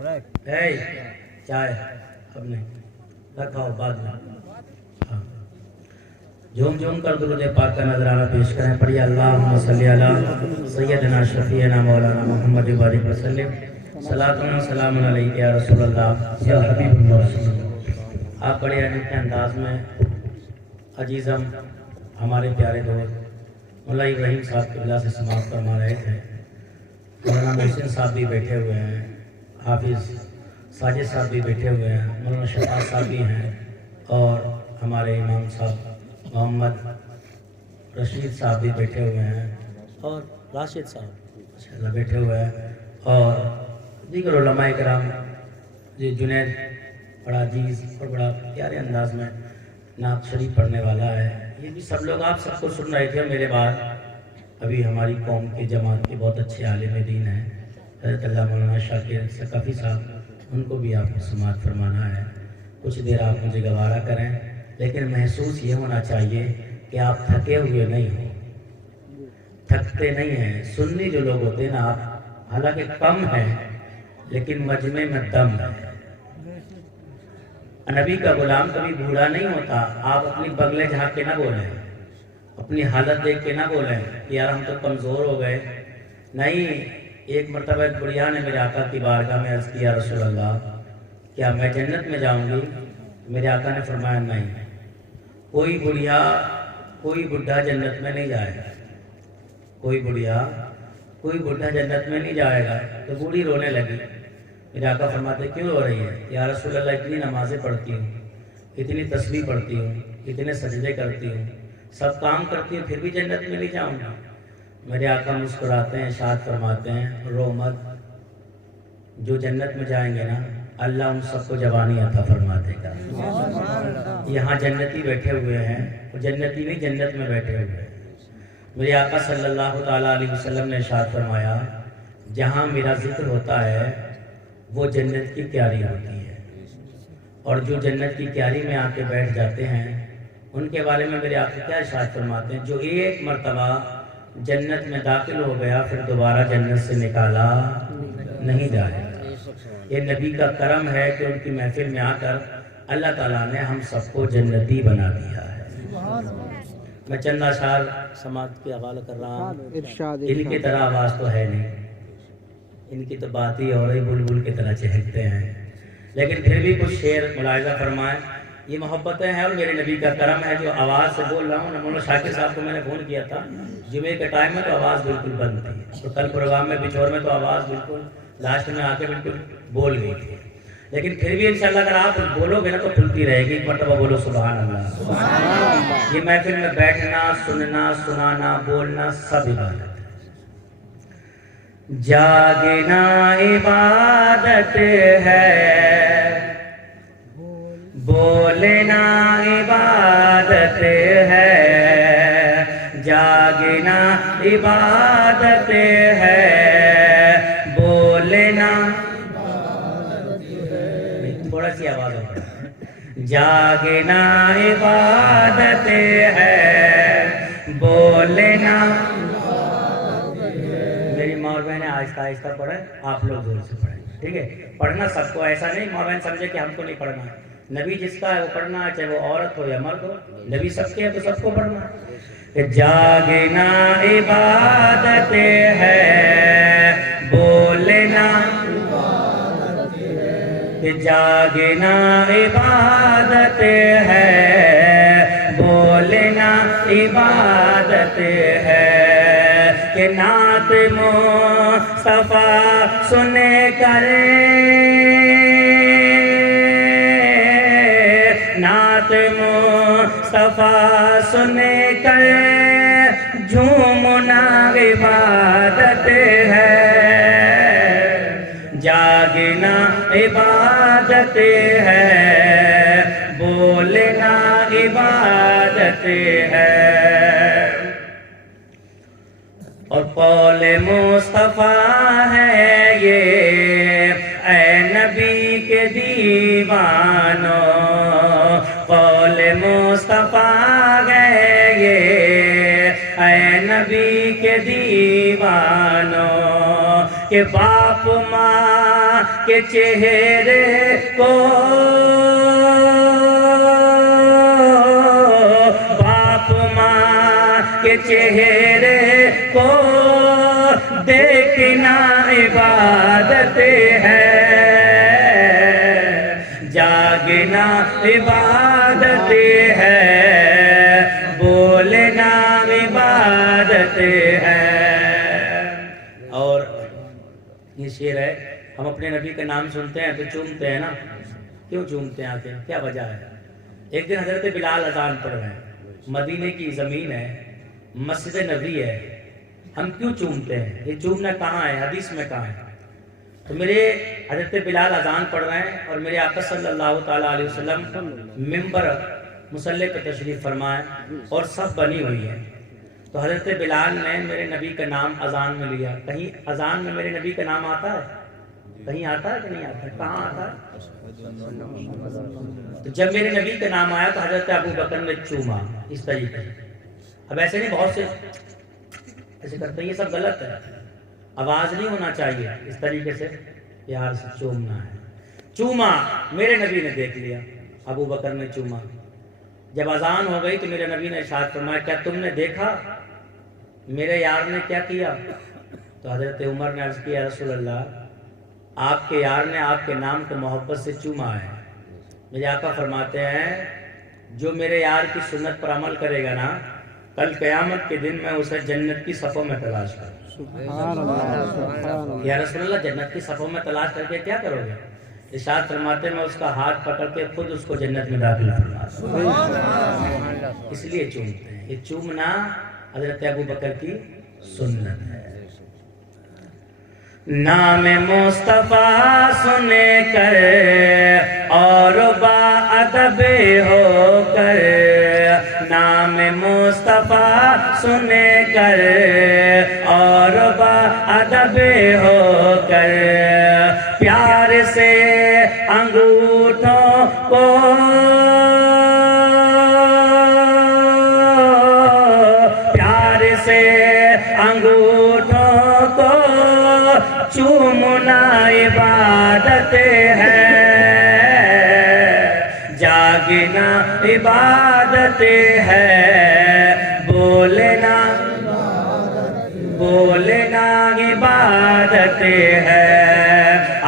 چائے اپنے رکھاؤ بعد میں. جھوم جھوم کر درود پاک کا نذرانہ پیش کریں. پڑھیے اللہم صلی علی سیدنا شفیعنا مولانا محمد بارک وسلم. صلاۃ و سلام علیک یا رسول اللہ یا حبیب اللہ. آپ بڑے انوکھے انداز میں عزیزم ہمارے پیارے دوست مولا ابراہیم صاحب قبلہ سے سماعت فرما رہے تھے. مولانا محسن صاحب بھی بیٹھے ہوئے ہیں, حافظ ساجد صاحب بھی بیٹھے ہوئے ہیں, مولانا شفاعت صاحب بھی ہیں, اور ہمارے امام صاحب محمد رشید صاحب بھی بیٹھے ہوئے ہیں, اور راشد صاحب ماشاءاللہ بیٹھے ہوئے ہیں, اور دیگر علماء کرام. جی جنید بڑا عزیز اور بڑا پیارے انداز میں نعت شریف پڑھنے والا ہے. یہ بھی سب لوگ آپ سب کو سن رہے تھے. میرے بعد ابھی ہماری قوم کے جماعت کے بہت اچھے عالم دین ہیں حضرت اللہ مولانا شاکر ثقافی صاحب, ان کو بھی آپ کو سماعت فرمانا ہے. کچھ دیر آپ مجھے گوارا کریں, لیکن محسوس یہ ہونا چاہیے کہ آپ تھکے ہوئے نہیں ہوں, تھکتے نہیں ہیں. سنی جو لوگ ہوتے ہیں نا, آپ حالانکہ کم ہیں لیکن مجمع میں دم ہے. نبی کا غلام کبھی بوڑھا نہیں ہوتا. آپ اپنی بغلیں جھانک کے نہ بولیں, اپنی حالت دیکھ کے نہ بولیں کہ یار ہم تو کمزور ہو گئے. نہیں, ایک مرتبہ ایک بڑھیا نے میرے آقا کی بارگاہ میں عرض کیا, رسول اللہ کیا میں جنت میں جاؤں گی؟ میرے آقا نے فرمایا نہیں, کوئی بڑھیا کوئی بڈھا جنت میں نہیں جائے گا. کوئی بڑھیا کوئی بڈھا جنت میں نہیں جائے گا. تو بوڑھی رونے لگی. میرے آقا فرماتے کیوں رو رہی ہے؟ یا رسول اللہ اتنی نمازیں پڑھتی ہوں, اتنی تسبیح پڑھتی ہوں, اتنے سجدے کرتی ہوں, سب کام کرتی ہوں, پھر بھی جنت میں نہیں جاؤں گا. میرے آقا مسکراتے ہیں, ارشاد فرماتے ہیں رو مت, جو جنت میں جائیں گے نا اللہ ان سب کو جوانی عطا فرما دے گا. یہاں جنتی بیٹھے ہوئے ہیں, جنتی نہیں جنت میں بیٹھے ہوئے ہیں. میرے آقا صلی اللہ تعالیٰ علیہ وسلم نے ارشاد فرمایا جہاں میرا ذکر ہوتا ہے وہ جنت کی کیاری ہوتی ہے, اور جو جنت کی کیاری میں آ کے بیٹھ جاتے ہیں ان کے بارے میں میرے آقا کیا ارشاد فرماتے ہیں, جو ایک مرتبہ جنت میں داخل ہو گیا پھر دوبارہ جنت سے نکالا نہیں جائے گا. یہ نبی کا کرم ہے کہ ان کی محفل میں آ کر اللہ تعالیٰ نے ہم سب کو جنتی بنا دیا ہے. میں چند اشعار سماعت کے حوالے کر رہا ہوں. ان کی طرح آواز تو ہے نہیں, ان کی تو بات ہی اور بلبل کی طرح چہکتے ہیں, لیکن پھر بھی کچھ شعر ملاحظہ فرمائیں. یہ محبتیں ہیں اور میرے نبی کا کرم ہے جو آواز سے بول رہا ہوں. مولانا شاکر صاحب کو میں نے فون کیا تھا, جمعے کے ٹائم میں تو آواز بالکل بند تھی, تو کل پروگرام میں بچور میں تو آواز بالکل لاسٹ میں آ کے بالکل بول گئی تھی. لیکن پھر بھی انشاءاللہ اگر آپ بولو گے نا تو کھلتی رہے گی. ایک مرتبہ بولو سبحان اللہ. یہ محفل میں بیٹھنا, سننا, سنانا, بولنا سب عبادت ہے. جاگنا عبادت ہے, بولنا عبادت ہے. جاگنا عبادت ہے, بولنا تھوڑا سی آواز ہو. جاگنا عبادت ہے, بولنا. میری ماں اور بہنیں آہستہ آہستہ پڑھیں, آپ لوگ زور سے پڑھیں, ٹھیک ہے؟ پڑھنا سب کو, ایسا نہیں ماں بہن سمجھے کہ ہم کو نہیں پڑھنا. نبی جس کا ہے وہ پڑھنا ہے, چاہے وہ عورت ہو یا مرد ہو. نبی سب کے ہے تو سب کو پڑھنا ہے. جاگنا عبادت ہے, بولنا. جاگنا عبادت ہے, بولنا عبادت ہے. کہ نعت مصطفیٰ سن کر, نعت مصطفیٰ سن کر جھومنا عبادت ہے. جاگنا عبادت ہے, بولنا عبادت ہے. اور قول مصطفیٰ ہے یہ اے نبی کے دیوانوں, قول مصطفیٰ ہے یہ اے نبی کے دیوانوں. کہ باپ ماں کے چہرے کو باپ ماں کے چہرے کو دیکھنا عبادت ہے، جاگنا عبادت ہے، بولنا عبادت ہے۔ اور یہ شعر ہے، ہم اپنے نبی کا نام سنتے ہیں تو چومتے ہیں نا، کیوں چومتے ہیں آتے ہیں، کیا وجہ ہے؟ ایک دن حضرت بلال اذان پڑھ رہے ہیں، مدینے کی زمین ہے، مسجد نبی ہے، ہم کیوں چومتے ہیں؟ یہ چومنا کہاں ہے؟ حدیث میں کہاں ہے؟ تو میرے حضرت بلال اذان پڑھ رہے ہیں اور میرے آقا صلی اللہ تعالیٰ علیہ وسلم ممبر مصلی پہ تشریف فرمائے اور صف بنی ہوئی ہے، تو حضرت بلال نے میرے نبی کا نام اذان میں لیا۔ کہیں اذان میں میرے نبی کا نام آتا ہے؟ کہیں آتا ہے کہ نہیں آتا ہے؟ کہاں آتا ہے؟ تو جب میرے نبی کا نام آیا تو حضرت ابو بکر نے چوما اس طریقے سے۔ اب ایسے نہیں، بہت سے ایسے کرتے ہیں، یہ سب غلط ہے، آواز نہیں ہونا چاہیے، اس طریقے سے پیار سے چومنا ہے۔ چوما، میرے نبی نے دیکھ لیا، ابو بکر نے چوما۔ جب اذان ہو گئی تو میرے نبی نے ارشاد فرمایا، کیا تم نے دیکھا میرے یار نے کیا کیا؟ تو حضرت عمر نے عرض کیا، رسول اللہ آپ کے یار نے آپ کے نام کو محبت سے چوما ہے۔ میرے آقا فرماتے ہیں، جو میرے یار کی سنت پر عمل کرے گا نا، کل قیامت کے دن میں اسے جنت کی صفوں میں تلاش کروں۔ یا رسول اللہ جنت کی صفوں میں تلاش کر کے کیا کرو گے؟ ارشاد فرماتے ہیں، میں اس کا ہاتھ پکڑ کے خود اس کو جنت میں داخل فرماتا ہوں۔ اس لیے چومتے ہیں، یہ چومنا حضرت ابو بکر کی سنت ہے۔ نام مصطفیٰ سن کر اور باادب ہو کر، نام مصطفیٰ سن کر اور باادب ہو کر، پیار سے انگوٹھوں کو انگوٹھوں کو چومنا عبادت ہے، جاگنا عبادت ہے، بولنا عبادت ہے۔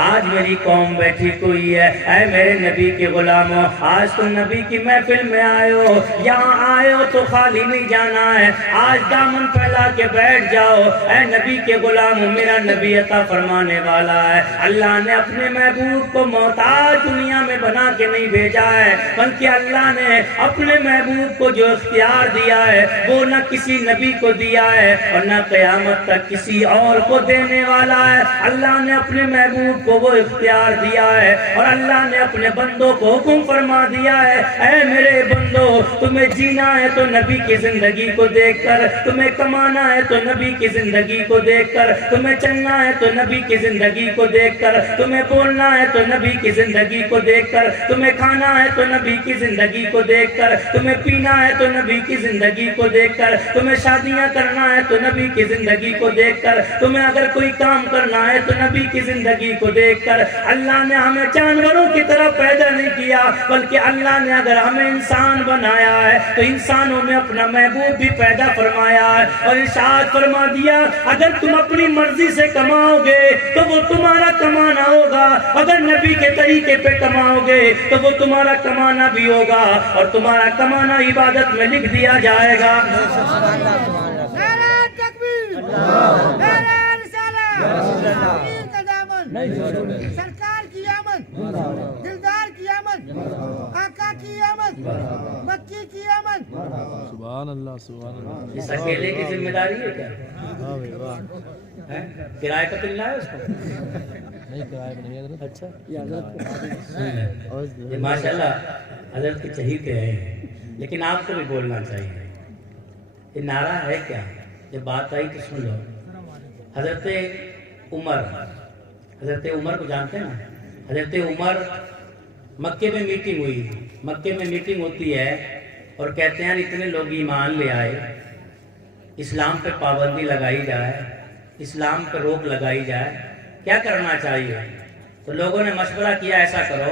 آج میری قوم بیٹھی کوئی ہے، اے میرے نبی کے غلاموں، آج تم نبی کی محفل میں آئے ہو، یہاں آئے ہو تو خالی نہیں جانا ہے، آج دامن پھیلا کے بیٹھ جاؤ۔ اے نبی کے غلاموں، میرا نبی عطا فرمانے والا ہے، اللہ نے اپنے محبوب کو محتاج دنیا میں بنا کے نہیں بھیجا ہے، بلکہ اللہ نے اپنے محبوب کو جو اختیار دیا ہے وہ نہ کسی نبی کو دیا ہے اور نہ قیامت تک کسی اور کو دینے والا ہے۔ اللہ نے اپنے محبوب کو وہ اختیار دیا ہے اور اللہ نے اپنے بندوں کو حکم فرما دیا ہے، اے میرے بندو، تمہیں جینا ہے تو نبی کی زندگی کو دیکھ کر، تمہیں کمانا ہے تو نبی کی زندگی کو دیکھ کر، تمہیں چلنا ہے تو نبی کی زندگی کو دیکھ کر، تمہیں بولنا ہے تو نبی کی زندگی کو دیکھ کر، تمہیں کھانا ہے تو نبی کی زندگی کو دیکھ کر، تمہیں پینا ہے تو نبی کی زندگی کو دیکھ کر، تمہیں شادیاں کرنا ہے تو نبی کی زندگی کو دیکھ کر، تمہیں اگر کوئی کام کرنا ہے تو نبی کی زندگی کو دیکھ کر۔ اللہ نے ہمیں جانوروں کی طرح پیدا نہیں کیا، بلکہ اللہ نے اگر ہمیں انسان بنایا ہے تو انسانوں میں اپنا محبوب بھی پیدا فرمایا ہے اور ارشاد فرما دیا، اگر تم اپنی مرضی سے کماؤ گے تو وہ تمہارا کمانا ہوگا، اگر نبی کے طریقے پہ کماؤ گے تو وہ تمہارا کمانا بھی ہوگا اور تمہارا کمانا عبادت میں لکھ دیا جائے گا۔ نعرہ تکبیر، نعرہ رسالت، سرکار کی آمد، دلدار کی آمد، آقا کی آمد، مکی کی آمد۔ سبحان اللہ، سبحان اللہ۔ اس اکیلے کی ذمہ داری ہے کیا؟ کرائے پر ملنا ہے اس کو؟ نہیں، کرائے پر نہیں حضرت۔ اچھا، یہ ماشاءاللہ حضرت کے چہیتے ہیں، لیکن آپ کو بھی بولنا چاہیے۔ یہ نعرہ ہے کیا؟ جب بات آئی تو سن لو۔ حضرت عمر کو جانتے ہیں نا؟ حضرت عمر مکے میں میٹنگ ہوئی، مکے میں میٹنگ ہوتی ہے اور کہتے ہیں اتنے لوگ ایمان لے آئے، اسلام پہ پابندی لگائی جائے، اسلام پہ روک لگائی جائے، کیا کرنا چاہیے؟ تو لوگوں نے مشورہ کیا ایسا کرو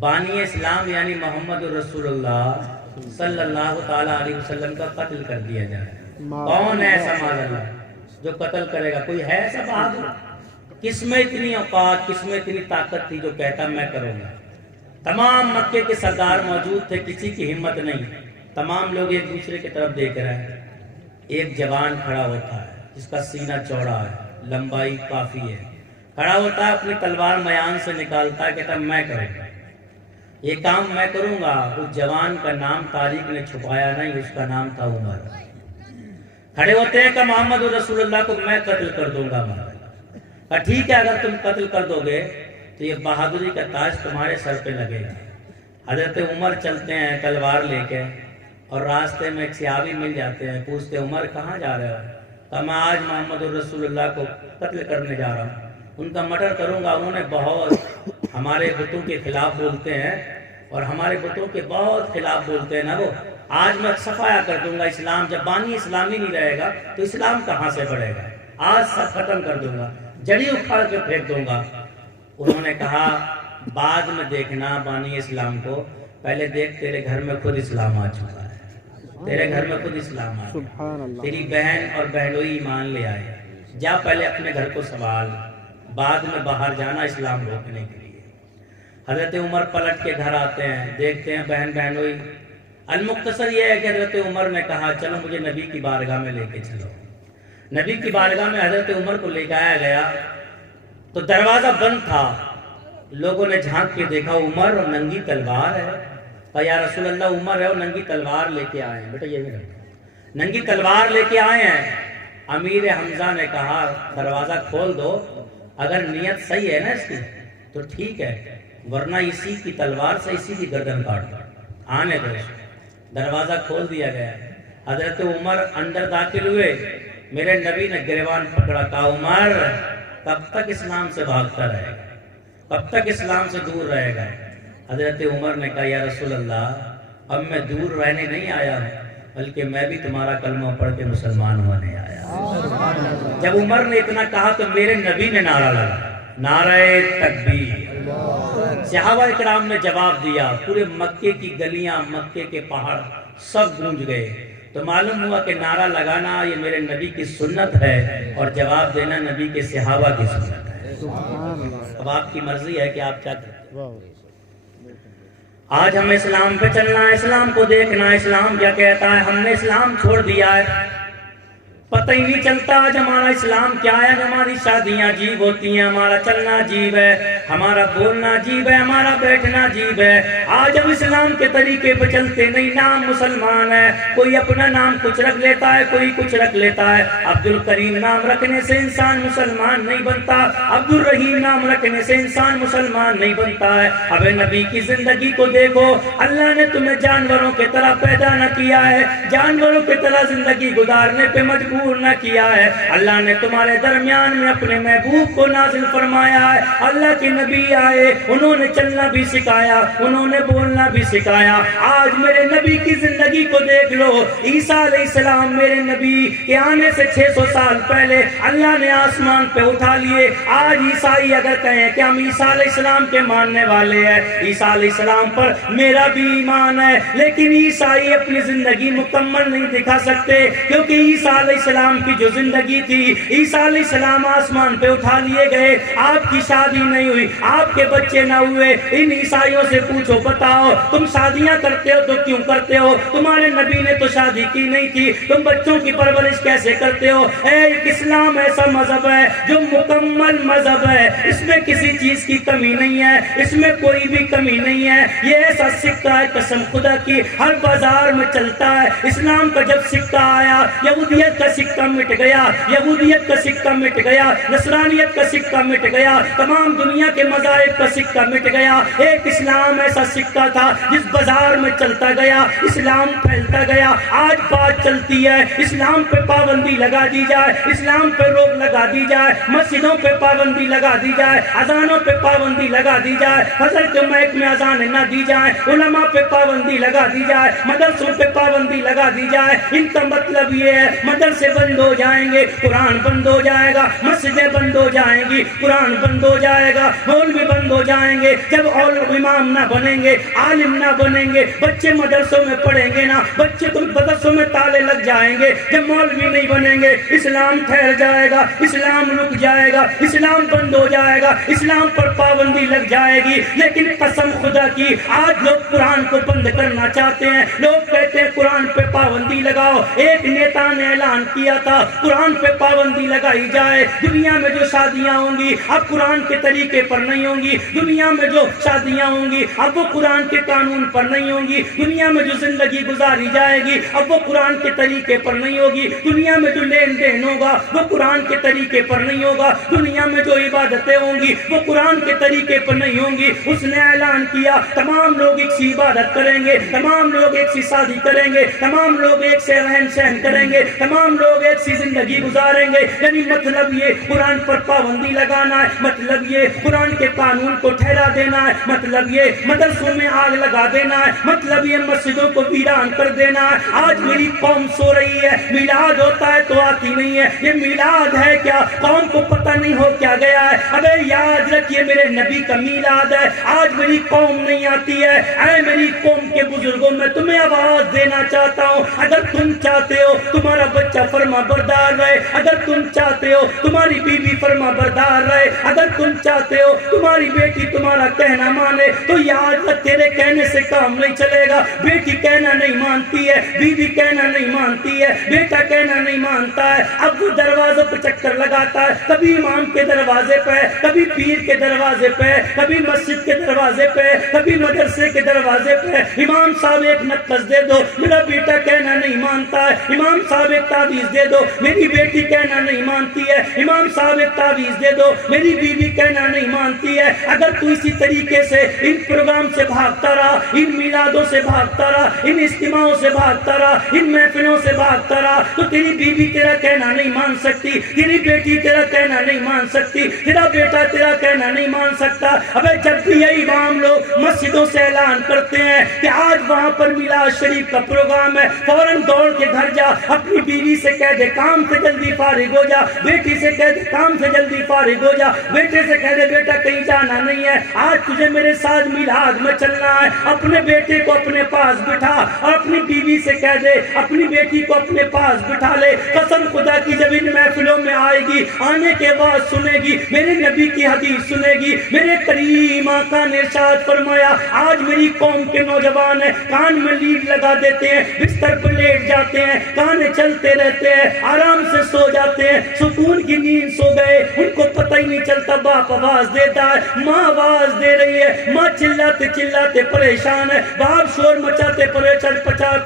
بانی اسلام یعنی محمد رسول اللہ صلی اللہ تعالیٰ علیہ وسلم کا قتل کر دیا جائے۔ کون ہے ایسا معاذ اللہ جو قتل کرے گا؟ کوئی ہے ایسا بہادر؟ کس میں اتنی اوقات، کس میں اتنی طاقت تھی جو کہتا میں کروں گا؟ تمام مکے کے سردار موجود تھے، کسی کی ہمت نہیں، تمام لوگ ایک دوسرے کی طرف دیکھ رہے ہیں۔ ایک جوان کھڑا ہوتا ہے جس کا سینہ چوڑا ہے، لمبائی کافی ہے، کھڑا ہوتا ہے، اپنی تلوار میان سے نکالتا ہے، کہتا میں کروں گا، یہ کام میں کروں گا۔ اس جوان کا نام تاریخ نے چھپایا نہیں، اس کا نام تھا عمر۔ کھڑے ہوتے ہیں کہ محمد رسول اللہ کو میں قتل کر دوں گا۔ کہا ٹھیک ہے، اگر تم قتل کر دو گے تو یہ بہادری کا تاج تمہارے سر پہ لگے گا۔ حضرت عمر چلتے ہیں تلوار لے کے، اور راستے میں ایک صحابی مل جاتے ہیں، پوچھتے عمر کہاں جا رہے ہو؟ کہا میں آج محمد رسول اللہ کو قتل کرنے جا رہا ہوں، ان کا مرڈر کروں گا۔ انہوں نے بہت ہمارے بتوں کے خلاف بولتے ہیں، اور ہمارے بتوں کے بہت خلاف بولتے ہیں نا، وہ آج میں صفایا کر دوں گا اسلام۔ جب بانی اسلامی نہیں رہے گا تو اسلام کہاں سے بڑھے گا؟ آج سب ختم کر دوں گا، جڑی اکھاڑ کے پھینک دوں گا۔ انہوں نے کہا بعد میں دیکھنا بانی اسلام کو، پہلے دیکھ تیرے گھر میں خود اسلام آ چکا ہے، تیرے گھر میں خود اسلام آ گیا، تیری بہن اور بہنوئی ایمان لے آئے، جا پہلے اپنے گھر کو سنبھال، بعد میں باہر جانا اسلام روکنے کے لیے۔ حضرت عمر پلٹ کے گھر آتے ہیں، دیکھتے ہیں بہن بہنوئی۔ المختصر یہ ہے کہ حضرت عمر نے کہا چلو مجھے نبی کی بارگاہ میں لے کے چلو۔ نبی کی بارگاہ میں حضرت عمر کو لے جایا گیا تو دروازہ بند تھا، لوگوں نے جھانک کے دیکھا عمر اور ننگی تلوار ہے۔ کہا یا رسول اللہ عمر ہے اور ننگی تلوار لے کے آئے ہیں۔ بیٹا یہ بھی ننگی تلوار لے کے آئے ہیں۔ امیر حمزہ نے کہا دروازہ کھول دو، اگر نیت صحیح ہے نا اس کی تو ٹھیک ہے، ورنہ اسی کی تلوار سے اسی کی گردن کاٹ دو، آنے دو۔ دروازہ کھول دیا گیا، حضرت عمر اندر داخل ہوئے، میرے نبی نے گریبان پکڑا، کہا عمر کب تک اسلام سے بھاگتا رہے گا، کب تک اسلام سے دور رہے گا؟ حضرت عمر نے کہا یا رسول اللہ اب میں دور رہنے نہیں آیا ہوں، بلکہ میں بھی تمہارا کلمہ پڑھ کے مسلمان ہونے آیا۔ جب عمر نے اتنا کہا تو میرے نبی نے نعرہ لگا، نعرہ تکبیر۔ صحابہ اکرام نے جواب دیا، پورے مکے کی گلیاں، مکے کے پہاڑ سب گونج گئے۔ تو معلوم ہوا کہ نعرہ لگانا یہ میرے نبی کی سنت ہے اور جواب دینا نبی کے صحابہ کی سنت ہے۔ اب آپ کی مرضی ہے کہ آپ کیا کرتے ہیں۔ آج ہمیں اسلام پہ چلنا ہے، اسلام کو دیکھنا ہے، اسلام کیا کہتا ہے۔ ہم نے اسلام چھوڑ دیا ہے، پتہ ہی نہیں چلتا آج ہمارا اسلام کیا ہے۔ ہماری شادیاں عجیب ہوتی ہیں، ہمارا چلنا عجیب ہے، ہمارا بولنا عجیب ہے، ہمارا بیٹھنا عجیب ہے۔ آج ہم اسلام کے طریقے پہ چلتے نہیں، نام مسلمان ہے، کوئی اپنا نام کچھ رکھ لیتا ہے، کوئی کچھ رکھ لیتا ہے۔ عبد الکریم نام رکھنے سے انسان مسلمان نہیں بنتا، عبد الرحیم نام رکھنے سے انسان مسلمان نہیں بنتا ہے۔ اب نبی کی زندگی کو دیکھو، اللہ نے تمہیں جانوروں کی طرح پیدا نہ کیا ہے، جانوروں کی طرح زندگی گزارنے پہ مجبور نہ کیا ہے۔ اللہ نے تمہارے درمیان میں اپنے محبوب کو نازل فرمایا ہے۔ اللہ کے نبی آئے، انہوں نے چلنا بھی سکھایا، انہوں نے بولنا بھی سکھایا۔ آج میرے نبی کی زندگی کو دیکھ لو، عیسیٰ علیہ السلام میرے نبی کے آنے سے 600 سال پہلے اللہ نے آسمان پہ اٹھا لیے۔ آج عیسائی اگر کہیں کہ ہم عیسیٰ علیہ السلام کے ماننے والے ہیں، عیسیٰ علیہ السلام پر میرا بھی ایمان ہے، لیکن عیسائی اپنی زندگی مکمل نہیں دکھا سکتے، کیونکہ عیسیٰ علیہ السلام کی جو زندگی تھی، عیسیٰ علیہ السلام آسمان پہ اٹھا لیے گئے، آپ کی شادی نہیں ہوئی، آپ کے بچے نہ ہوئے۔ ان عیسائیوں سے پوچھو، بتاؤ تم شادیاں کرتے ہو تو کیوں کرتے ہو؟ تمہارے نبی نے تو شادی کی نہیں تھی، تم بچوں کی پرورش کیسے کرتے ہو؟ ایک اسلام ایسا مذہب ہے جو مکمل مذہب ہے، اس میں کسی چیز کی کمی نہیں ہے، اس میں کوئی بھی کمی نہیں ہے۔ یہ ایسا سکہ ہے قسم خدا کی ہر بازار میں چلتا ہے۔ اسلام کا جب سکہ آیا، یہودیت کا سکہ مٹ گیا، یہودیت کا سکہ مٹ گیا، نصرانیت کا سکہ مٹ گیا، تمام دنیا کے مذاہب کا سکہ مٹ گیا۔ ایک اسلام ایسا سکہ تھا جس بازار میں چلتا گیا، اسلام پھیلتا گیا۔ آج بات چلتی ہے اسلام پہ پابندی لگا دی جائے، اسلام پہ روک لگا دی جائے، مسجدوں پہ پابندی لگا دی جائے، اذانوں پہ پابندی لگا دی جائے، فجر کے محک میں اذانیں نہ دی جائیں، علماء پہ پابندی لگا دی جائے، مدرسوں پہ پابندی لگا دی جائے۔ ان کا مطلب یہ ہے مدرسے مدرسے بند ہو جائیں گے، قرآن بند ہو جائے گا، مسجدیں بند ہو جائیں گی، قرآن بند ہو جائے گا، مولوی بند ہو جائیں گے. جب امام نہ بنیں گے، عالم نہ بنیں گے، بچے مدرسوں میں پڑھیں گے نا، بچے تو مدرسوں میں تالے لگ جائیں گے. جب مولوی نہیں بنیں گے، اسلام ٹھہر جائے گا، اسلام رک جائے گا، اسلام بند ہو جائے گا، اسلام پر پابندی لگ جائے گی. لیکن قسم خدا کی آج لوگ قرآن کو بند کرنا چاہتے ہیں. لوگ کہتے ہیں قرآن پہ پابندی لگاؤ. ایک نیتا نے اعلان کیا تھا قرآن پہ پابندی لگائی جائے. دنیا میں جو شادیاں ہوں گی اب قرآن کے طریقے پر نہیں ہوں گی. دنیا میں جو شادیاں ہوں گی اب وہ قرآن کے قانون پر نہیں ہوں گی. دنیا میں جو زندگی گزاری جائے گی اب وہ قرآن کے طریقے پر نہیں ہوگی. دنیا میں جو لین دین ہوگا وہ قرآن کے طریقے پر نہیں ہوگا. دنیا میں جو عبادتیں ہوں گی وہ قرآن کے طریقے پر نہیں ہوں گی. اس نے اعلان کیا تمام لوگ ایک سی عبادت کریں گے، تمام لوگ ایک سی شادی کریں گے، تمام لوگ ایک سے رہن سہن کریں گے، تمام لوگ ایک سی زندگی گزاریں گے. یعنی مطلب یہ قرآن پر پابندی لگانا ہے، مطلب یہ قرآن کے قانون کو ٹھہرا دینا ہے، مطلب یہ مدرسوں میں آگ لگا دینا ہے، مطلب یہ مسجدوں کو ویران کر دینا ہے. آج میری قوم سو رہی ہے، میلاد ہوتا ہے تو آتی نہیں ہے. یہ میلاد ہے کیا؟ قوم کو پتہ نہیں ہو کیا گیا ہے. ابے یاد رکھیے میرے نبی کا میلاد ہے. آج میری قوم نہیں آتی ہے. اے میری قوم کے بزرگوں میں تمہیں آواز دینا چاہتا ہوں، اگر تم چاہتے ہو تمہارا بچہ فرما بردار رہے، اگر تم چاہتے ہو تمہاری بیوی فرما بردار رہے، اگر تم چاہتے ہو تمہاری بیٹی تمہارا کہنا مانے، تو یاد رکھ تیرے کہنے سے کام نہیں چلے گا. بیٹی کہنا نہیں مانتی ہے، بیوی کہنا نہیں مانتی ہے، بیٹا کہنا نہیں مانتا ہے. اب وہ دروازوں پہ چکر لگاتا ہے، کبھی امام کے دروازے پہ، کبھی پیر کے دروازے پہ، کبھی مسجد کے دروازے پہ، کبھی مدرسے کے دروازے پہ. امام صاحب ایک نقص دے دو، میرا بیٹا کہنا نہیں مانتا ہے. امام صاحب ایک تعویذ دے دو، میری بیٹی کہنا نہیں مانتی ہے. امام صاحب ایک تعویذ دے دو، میری بیوی کہنا نہیں مانتی ہے. اگر تو اسی طریقے سے ان پروگرام سے بھاگتا رہا، ان میلادوں سے بھاگتا رہا، ان اجتماعوں سے بھاگتا رہا، ان محفلوں سے بھاگتا رہا، تو تیری بیوی تیرا کہنا نہیں مان سکتی، تیری بیٹی تیرا کہنا نہیں مان سکتی، تیرا بیٹا تیرا کہنا نہیں مان سکتا. ابے جب بھی یہی عوام لوگ مسجدوں سے اعلان کرتے ہیں کہ آج وہاں پر میلاد شریف کا پروگرام ہے، فوراً دوڑ کے گھر جا، اپنی بیوی سے کہہ دے کام سے جلدی فارغ ہو جا، بیٹی سے کہہ دے کام سے جلدی فارغ ہو جا، بیٹے سے کہہ دے بیٹا کہیں جانا نہیں ہے، آج تجھے میرے ساتھ میلاد میں چلنا ہے. اپنے بیٹے کو اپنے پاس بٹھا اور اپنی بیوی سے کہہ دے اپنی بیٹی کو اپنے پاس بٹھا لے. قسم خدا کی جب ان محفلوں میں آئے گی، آنے کے بعد سنے گی، میرے نبی کی حدیث سنے گی. میرے کریم آقا نے ارشاد فرمایا آج میری قوم کے نوجوان ہیں، کان میں لیڈ لگا دیتے ہیں، بستر پر لیٹ جاتے ہیں، کانے چلتے رہتے ہیں، آرام سے سو جاتے ہیں، سکون کی نیند سو گئے، ان کو پتہ ہی نہیں چلتا. باپ آواز دیتا ہے، ماں آواز دے رہی ہے، ماں چلاتے چلاتے پریشان ہے، باپ شور مچاتے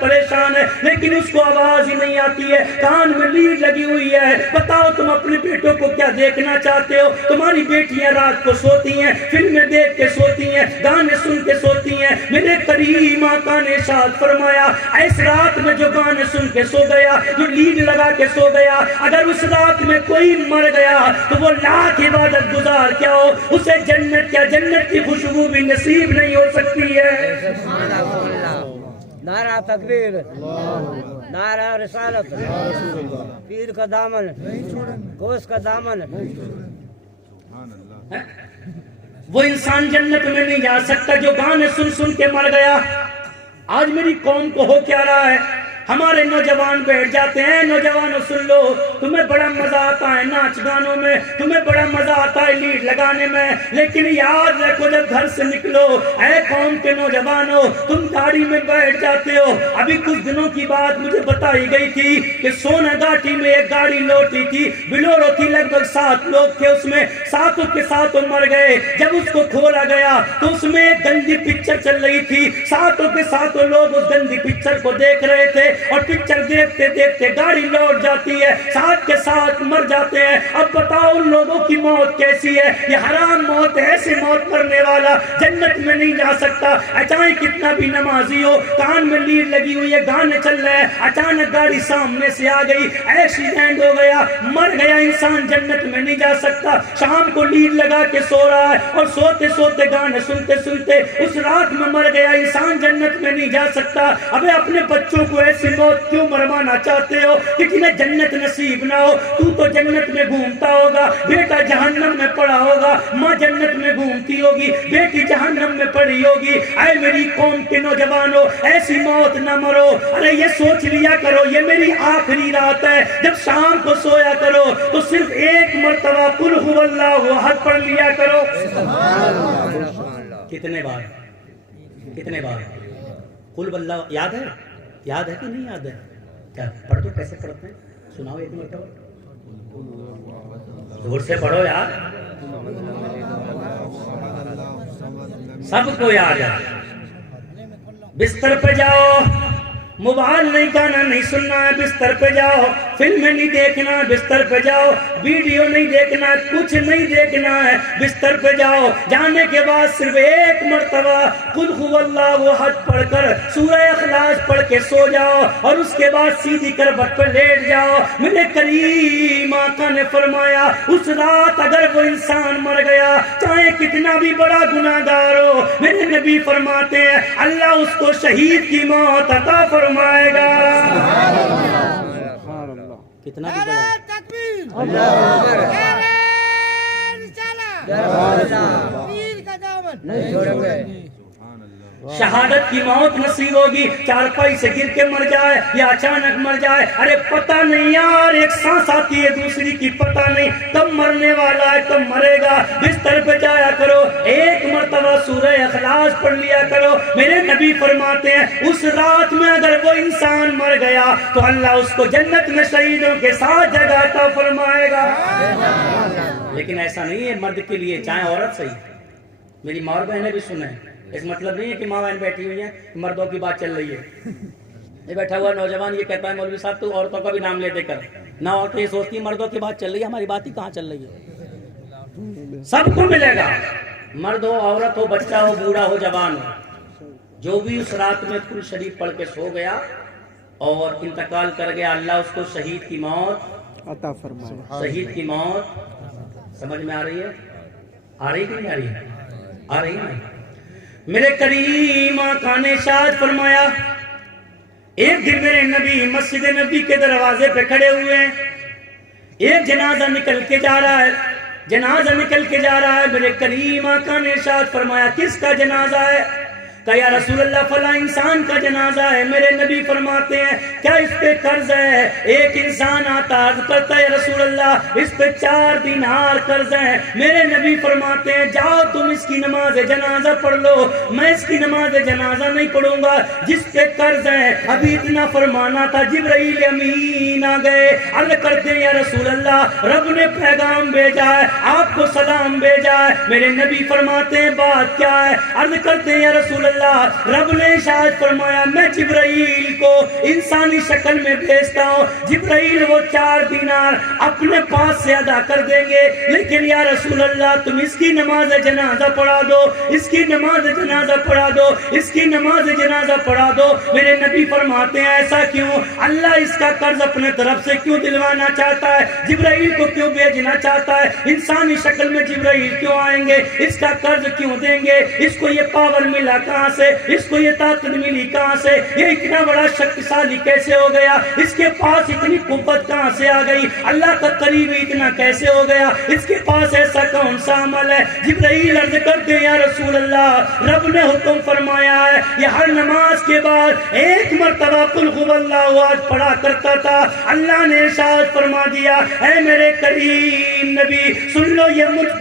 پریشان ہے، لیکن اس کو آواز ہی نہیں آتی ہے، کان میں لیڈ لگی ہوئی ہے. بتاؤ تم اپنے بیٹوں کو کیا دیکھنا چاہتے ہو؟ تمہاری بیٹیاں رات کو سوتی ہیں، فلمیں دیکھ کے سوتی ہیں، گانے سن کے سوتی ہیں. میرے کریم آقا نے ارشاد فرمایا اس رات میں جو گانے سن کے سو گیا، جو لیڈ لگا کے سو گیا، اگر اس رات میں کوئی مر گیا تو وہ لاکھ عبادت گزار کیا ہو، اسے جنت کیا جنت کی خوشبو بھی نصیب نہیں ہو سکتی ہے. نعرہ تکبیر، نعرہ رسالت، پیر کا دامن، گوشت کا دامن. وہ انسان جنت میں نہیں جا سکتا جو گانے سن سن کے مر گیا. آج میری قوم کو ہو کیا رہا ہے؟ ہمارے نوجوان بیٹھ جاتے ہیں، نوجوانوں سن لو، تمہیں بڑا مزہ آتا ہے ناچ گانوں میں، تمہیں بڑا مزہ آتا ہے لیڈ لگانے میں، لیکن یاد رکھو جب گھر سے نکلو اے قوم کے نوجوانوں، تم گاڑی میں بیٹھ جاتے ہو. ابھی کچھ دنوں کی بات مجھے بتائی گئی تھی کہ سونا گاٹی میں ایک گاڑی لوٹی تھی، بلورو تھی، لگ بھگ 7 لوگ تھے اس میں، 7 کے 7 مر گئے. جب اس کو کھولا گیا تو اس میں ایک گندی پکچر چل رہی تھی، 7 کے 7 لوگ اس گندی پکچر کو دیکھ رہے تھے، اور پکچر دیکھتے دیکھتے گاڑی لوٹ جاتی ہے. ساتھ کے ساتھ مر جاتے ہیں. اب بتاؤ ان لوگوں کی موت کیسی ہے؟ یہ حرام موت ہے. ایسی موت مرنے والا جنت میں نہیں جا سکتا. اچانک کتنا بھی نمازی ہو, کان میں لیڈ لگی ہوئی ہے, گانے چل رہے ہیں, اچانک گاڑی سامنے سے آ گئی, ایکسیڈنٹ ہو گیا, مر گیا انسان, جنت میں نہیں جا سکتا. شام کو لیڈ لگا کے سو رہا ہے اور سوتے سوتے گانے سنتے سنتے اس رات میں مر گیا انسان, جنت میں نہیں جا سکتا. ابے اپنے بچوں کو ایسی موت کیوں مروانا چاہتے ہو کہ جنہیں جنت نصیب نہ ہو؟ تو جنت میں گھومتا ہوگا, بیٹا جہنم میں پڑا ہوگا, ماں جنت میں گھومتی ہوگی, بیٹی جہنم میں پڑی ہوگی. اے میری قوم کے نوجوانوں, ایسی موت نہ مرو. ارے یہ سوچ لیا کرو یہ میری آخری رات ہے. جب شام کو سویا کرو تو صرف ایک مرتبہ قل هو اللہ احد پڑھ لیا کرو. کتنے بار قل هو اللہ یاد ہے کہ نہیں یاد ہے؟ کیا پڑھ دو, کیسے پڑھتے ہیں سناؤ ایک مرتبہ, زور سے پڑھو یار, سب کو یاد ہے. بستر پہ جاؤ, موبائل نہیں, گانا نہیں سننا ہے, بستر پہ جاؤ. فلمیں نہیں دیکھنا ہے, بستر پہ جاؤ. ویڈیو نہیں دیکھنا ہے, کچھ نہیں دیکھنا ہے, بستر پہ جاؤ. جانے کے بعد صرف ایک مرتبہ قل هو اللہ احد پڑھ کر سورہ اخلاص پڑھ کے سو جاؤ اور اس کے بعد سیدھی کربٹ پہ لیٹ جاؤ. میرے کریم آقا نے فرمایا اس رات اگر وہ انسان مر گیا چاہے کتنا بھی بڑا گناہگار ہو, میرے نبی فرماتے ہیں اللہ اس کو شہید کی موت عطا فرمائے گا. کتنا بھی بڑا. تکبیر, نعرہ رسالہ, پیر کا دامن نہیں چھوڑیں گے. شہادت کی موت نصیب ہوگی. چارپائی سے گر کے مر جائے یا اچانک مر جائے, ارے پتہ نہیں یار, ایک سانس آتی ہے دوسری کی پتہ نہیں کب مرنے والا ہے کب مرے گا. بستر پہ جایا کرو, ایک مرتبہ سورہ اخلاص پڑھ لیا کرو. میرے نبی فرماتے ہیں اس رات میں اگر وہ انسان مر گیا تو اللہ اس کو جنت میں شہیدوں کے ساتھ جگہ عطا فرمائے گا. لیکن ایسا نہیں ہے مرد کے لیے, چاہے عورت صحیح. میری ماں اور بہنیں بھی سنیں, اس مطلب نہیں ہے کہ ماں بہن بیٹھی ہوئی ہیں مردوں کی بات چل رہی ہے. یہ بیٹھا ہوا نوجوان یہ کہتا ہے مولوی صاحب تو عورتوں کا بھی نام لیتے کر, نہ عورتیں یہ سوچتی ہیں مردوں کی بات چل رہی ہے, ہماری بات ہی کہاں چل رہی ہے. سب کو ملے گا, مرد ہو عورت ہو, بچہ ہو بوڑھا ہو جوان ہو, جو بھی اس رات میں قرآن شریف پڑھ کے سو گیا اور انتقال کر گیا اللہ اس کو شہید کی موت عطا فرمائے. شہید کی موت. سمجھ میں آ رہی ہے؟ آ رہی کہ نہیں آ رہی ہے؟ آ رہی ہے. میرے کریم آقا نے ارشاد فرمایا ایک دن میرے نبی مسجد نبی کے دروازے پہ کھڑے ہوئے ہیں, ایک جنازہ نکل کے جا رہا ہے. میرے کریم آقا نے ارشاد فرمایا کس کا جنازہ ہے؟ کہ یا رسول اللہ فلاں انسان کا جنازہ ہے. میرے نبی فرماتے ہیں کیا اس پہ قرض ہے؟ ایک انسان آتا عرض کرتا ہے یا رسول اللہ اس پہ 4 دینار قرض ہے. میرے نبی فرماتے ہیں جاؤ تم اس کی نماز جنازہ پڑھ لو, میں اس کی نماز جنازہ نہیں پڑھوں گا جس پہ قرض ہے. ابھی اتنا فرمانا تھا جبرائیل امین آ گئے, عرض کرتے ہیں یا رسول اللہ رب نے پیغام بھیجا ہے, آپ کو سلام بھیجا ہے. میرے نبی فرماتے ہیں بات کیا ہے؟ عرض کرتے ہیں یا رسول اللہ رب نے ارشاد فرمایا میں جبرائیل کو انسانی شکل میں بھیجتا ہوں, جبرائیل وہ 4 دینار اپنے پاس سے ادا کر دیں گے, لیکن یا رسول اللہ تم اس کی نماز جنازہ پڑھا دو, اس کی نماز جنازہ پڑھا دو, اس کی نماز جنازہ پڑھا دو. میرے نبی فرماتے ہیں ایسا کیوں؟ اللہ اس کا قرض اپنے طرف سے کیوں دلوانا چاہتا ہے؟ جبرائیل کو کیوں بھیجنا چاہتا ہے؟ انسانی شکل میں جبرائیل کیوں آئیں گے؟ اس کا قرض کیوں دیں گے؟ اس کو یہ پاور ملا کہاں سے؟ اس کو یہ طاقت ملی کہاں سے؟ یہ اتنا بڑا شکتیشالی کیسے ہو گیا؟ اس کے پاس اتنی قوت کہاں سے آ گئی؟ اللہ کا قریبی اتنا کیسے ہو گیا؟ اس کے پاس ایسا کون سا عمل ہے؟ جبرائیل عرض کرتے ہیں یا رسول اللہ رب نے حکم فرمایا ہے یہ ہر نماز کے بعد ایک مرتبہ قل هو اللہ احد پڑھا کرتا تھا. اللہ نے ارشاد فرما دیا اے میرے کریم نبی سن لو, یہ مجھ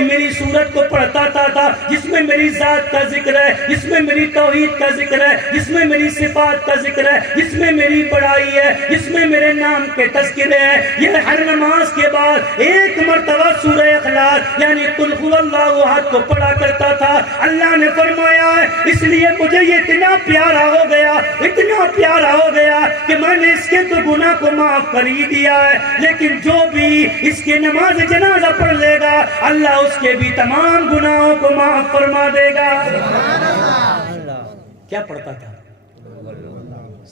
میری صورت کو پڑھتا تھا جس میں میری ذات کا ذکر ذکر ہے، جس میں میری توحید کا ذکر ہے، جس میں میری صفات کا ذکر ہے، جس میں میری بڑائی ہے، جس میں میرے نام کے تذکرے ہیں، یہ ہر نماز کے بعد ایک مرتبہ سورہ اخلاص یعنی قل هو اللہ احد کو پڑھا کرتا تھا۔ اللہ نے فرمایا ہے اس لیے مجھے یہ اتنا پیارا ہو گیا، اتنا پیارا ہو گیا کہ میں نے اس کے تو گناہ کو معاف کر ہی دیا ہے، لیکن جو بھی اس کے نماز جنازہ پڑھ لے گا اللہ اس کے بھی تمام گناہوں کو معاف فرما دے گا۔ کیا پڑھتا تھا؟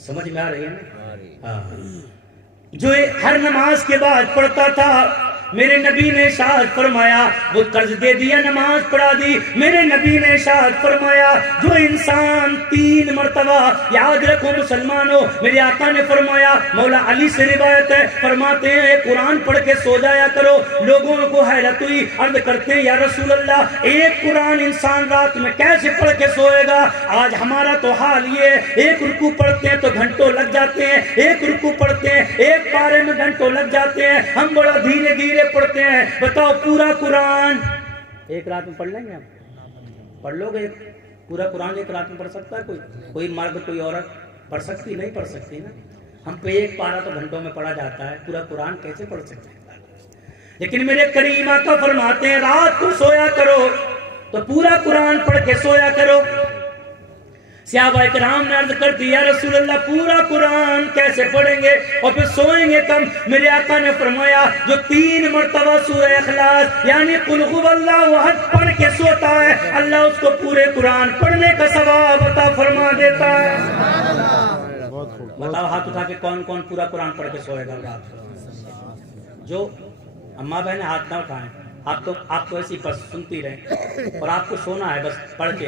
سمجھ میں آ رہی ہے نا؟ ہاں، جو ہر نماز کے بعد پڑھتا تھا، میرے نبی نے ارشاد فرمایا وہ قرض دے دیا، نماز پڑھا دی۔ میرے نبی نے ارشاد فرمایا جو انسان 3 مرتبہ، یاد رکھو مسلمانوں، میرے آقا نے فرمایا، مولا علی سے روایت ہے، فرماتے ہیں قرآن پڑھ کے سو جایا کرو۔ لوگوں کو حیرت ہوئی، عرض کرتے ہیں یا رسول اللہ ایک قرآن انسان رات میں کیسے پڑھ کے سوئے گا؟ آج ہمارا تو حال یہ ہے، ایک رکوع پڑھتے ہیں تو گھنٹوں لگ جاتے ہیں، ایک رکوع پڑھتے ہیں ایک پارے میں گھنٹوں لگ جاتے ہیں، ہم بڑا دھیرے دھیرے پڑھتے ہیں۔ بتاؤ پورا قرآن ایک رات میں پڑھ لیں گے؟ آپ پڑھ لو گے پورا قرآن ایک رات میں پڑھ سکتا ہے کوئی مرد کوئی عورت پڑھ سکتی؟ نہیں پڑھ سکتی نا۔ ہم پہ ایک پارہ تو گھنٹوں میں پڑھا جاتا ہے، پورا قرآن کیسے پڑھ سکتے ہیں؟ لیکن میرے کریم آقا فرماتے ہیں رات کو سویا کرو تو پورا قرآن پڑھ کے سویا کرو۔ صحابہ کرام نے عرض کر دیا رسول اللہ پورا قرآن کیسے پڑھیں گے اور پھر سوئیں گے کم؟ میرے آقا نے فرمایا جو 3 مرتبہ سورہ اخلاص یعنی قل هو اللہ احد پڑھ کے سوتا ہے اللہ اس کو پورے قرآن پڑھنے کا ثواب عطا فرما دیتا ہے۔ بتاؤ ہاتھ اٹھا کے کون کون پورا قرآن پڑھ کے سوئے گا رات کو؟ جو اماں بہن ہاتھ نہ اٹھائیں، آپ تو ایسی بس سنتی رہیں اور آپ کو سونا ہے بس پڑھ کے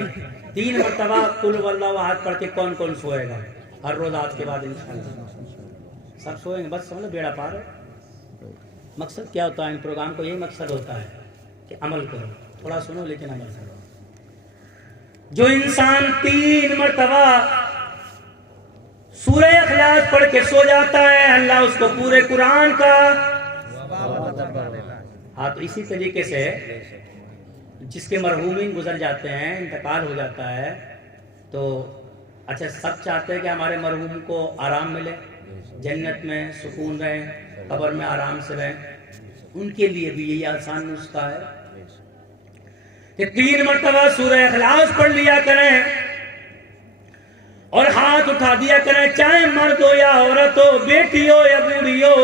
3 مرتبہ قل هو اللہ احد پڑھ کے کون کون سوئے گا ہر روز آج کے بعد انشاءاللہ؟ سب سوئیں گے، بس سمجھو بیڑا پار ہے۔ مقصد کیا ہوتا ہے ان پروگرام کو؟ یہی مقصد ہوتا ہے کہ عمل کرو، تھوڑا سنو لیکن عمل کرو۔ جو انسان 3 مرتبہ سورہ اخلاص پڑھ کے سو جاتا ہے اللہ اس کو پورے قرآن کا۔ ہاں تو اسی طریقے سے جس کے مرحومین گزر جاتے ہیں، انتقال ہو جاتا ہے، تو اچھا سب چاہتے ہیں کہ ہمارے مرحوم کو آرام ملے، جنت میں سکون رہیں، قبر میں آرام سے رہیں۔ ان کے لیے بھی یہی آسان نسخہ ہے کہ 3 مرتبہ سورہ اخلاص پڑھ لیا کریں اور ہاتھ اٹھا دیا کریں، چاہے مرد ہو یا عورت ہو، بیٹی ہو یا بوڑھی ہو،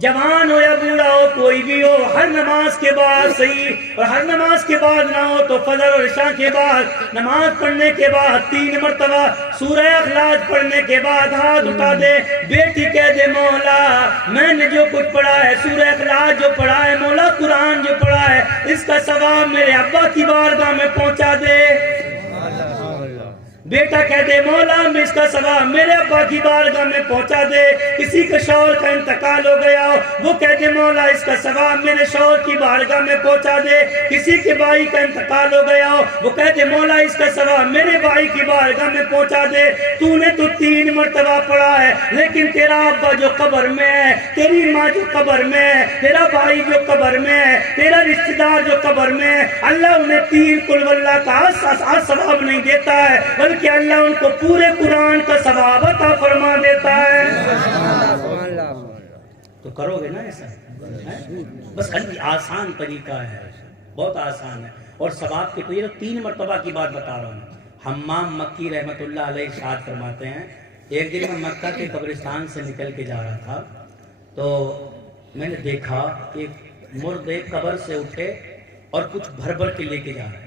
جوان ہو یا بوڑھا ہو، کوئی بھی ہو، ہر نماز کے بعد صحیح، اور ہر نماز کے بعد نہ ہو تو فجر اور عشاء کے بعد نماز پڑھنے کے بعد 3 مرتبہ سورہ اخلاص پڑھنے کے بعد ہاتھ اٹھا دے۔ بیٹی کہہ دے مولا میں نے جو کچھ پڑھا ہے، سورہ اخلاص جو پڑھا ہے، مولا قرآن جو پڑھا ہے، اس کا ثواب میرے ابا کی بارگاہ میں پہنچا دے۔ بیٹا کہہ دے مولا میں اس کا ثواب میرے ابا کی بارگاہ میں پہنچا دے۔ کسی کے شوہر کا انتقال ہو گیا ہو، وہ کہہ دے مولا اس کا ثواب میرے شوہر کی بارگاہ میں پہنچا دے۔ کسی کے بھائی کا انتقال ہو گیا ہو، وہ کہہ دے مولا اس کا ثواب میرے بھائی کی بارگاہ میں پہنچا دے۔ تو نے تو 3 مرتبہ پڑھا ہے لیکن تیرا ابا جو قبر میں ہے، تیری ماں جو قبر میں ہے، تیرا بھائی جو قبر میں ہے، تیرا رشتہ دار جو قبر میں ہے، اللہ انہیں 3 قل هو اللہ کا ثواب نہیں دیتا ہے بلکہ کہ اللہ ان کو پورے قرآن کا ثواب عطا فرما دیتا ہے۔ تو کرو گے نا ایسا؟ بس آسان طریقہ ہے، بہت آسان ہے، اور ثواب کی تو یہ 3 مرتبہ کی بات بتا رہا ہوں۔ حمام مکی رحمت اللہ علیہ ارشاد فرماتے ہیں ایک دن میں مکہ کے قبرستان سے نکل کے جا رہا تھا تو میں نے دیکھا کہ مردے قبر سے اٹھے اور کچھ بھر بھر کے لے کے جا رہے ہیں،